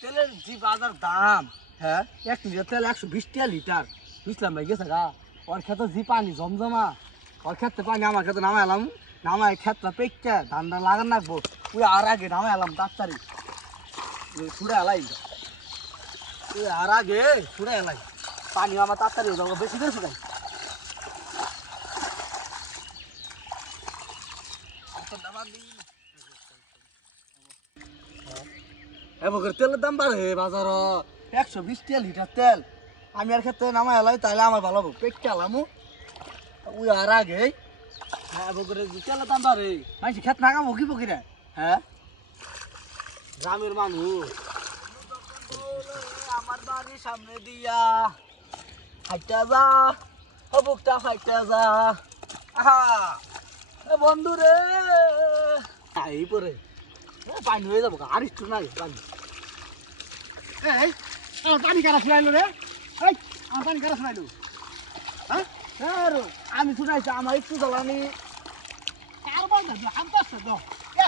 তেলের যে বাজার দাম, হ্যাঁ 1 লিটার তেল 120 টাকা লিটার। বুঝলাম ভাই গেছে গা ওর খেতে যে পানি জমজমা, ওর ক্ষেত্রে পানি আমার খেতে নামাই এলাম, নামাই ক্ষেত্রে পেকটা ধানটা লাগান রাখবো। ওই আর আগে নামাই এলাম ডাক্তারি ছুড়ে এলাই, ওই আর আগে ছুড়ে এলাই পানি আমার তাড়াতাড়ি হয়ে যাবো, বেশি বেশি খাই। তেলের দাম বাড়ে বাজার 120 টাকা লিটার তেল। আমি আর ক্ষেত্রে নামাই এলাই তাহলে আমার ভালো হবো, পেটটা এলাম ওই আর আগে। হ্যাঁ তেলের দাম বাড়ে মাইসি ক্ষেত নাগাম কি পকিরে, হ্যাঁ গ্রামের মানুষ আমার বাড়ির সামনে দিয়া হাইটা যা, বুকটা হাইটা যা, আহা বন্ধু রে এই পরে পানি হয়ে যাবো আর একটু নাই পানি। আমার পানি কারা শুনাইলো রে? আমার পানি কারা শুনাইলো? হ্যাঁ আমি শুনাইছি আমার একটু জ্বালানি। কারবার না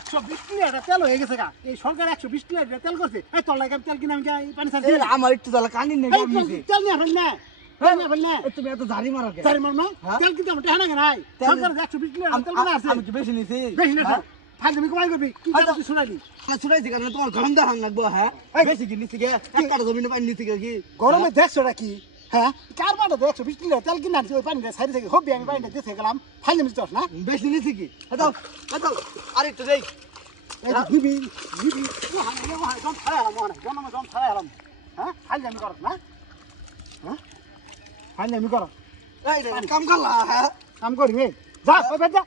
120 লিটার তেল হয়ে গেছে গা। এই সরকার 120 লিটার তেল করছে। এই তোর লাগে তেল কিনে আমি পানি ছাড়ছি। আমার একটু জ্বালা কানি নেই তেল নিয়ে ফেল না, তুমি এত ঝাড়ি মারো তার মার না তেল কিনতে আমার টাকা লাগে নাই। সরকার 120 লিটার তেল কিনে আছে। আমি কি বেশি নিছি? বেশি না ফাইল তুমি কমাই করবি কি কথা শুনাইলি? শুনাইছি কারণ তোমার গরম দেখান লাগবো। হ্যাঁ বেশি কি নিছি গে? এক কাটা জমিনে পানি নিছি গে কি গরমে দেখছোটা কি? হ্যাঁ কারবারটা 120 লিটার তেল কিনে আনছি, ওই পানিটা সাইড থেকে হবি আমি পানিটা দিতে গেলাম ফাইল নিতে না বেশি নিছি কি? দাও দাও আর একটু দেই। এই যে দিবি জম ছাড়া এলাম, হ্যাঁ ফাইল আমি করস না, হ্যাঁ ফাইল আমি করস এই কাম করলা, হ্যাঁ কাম করি যা যা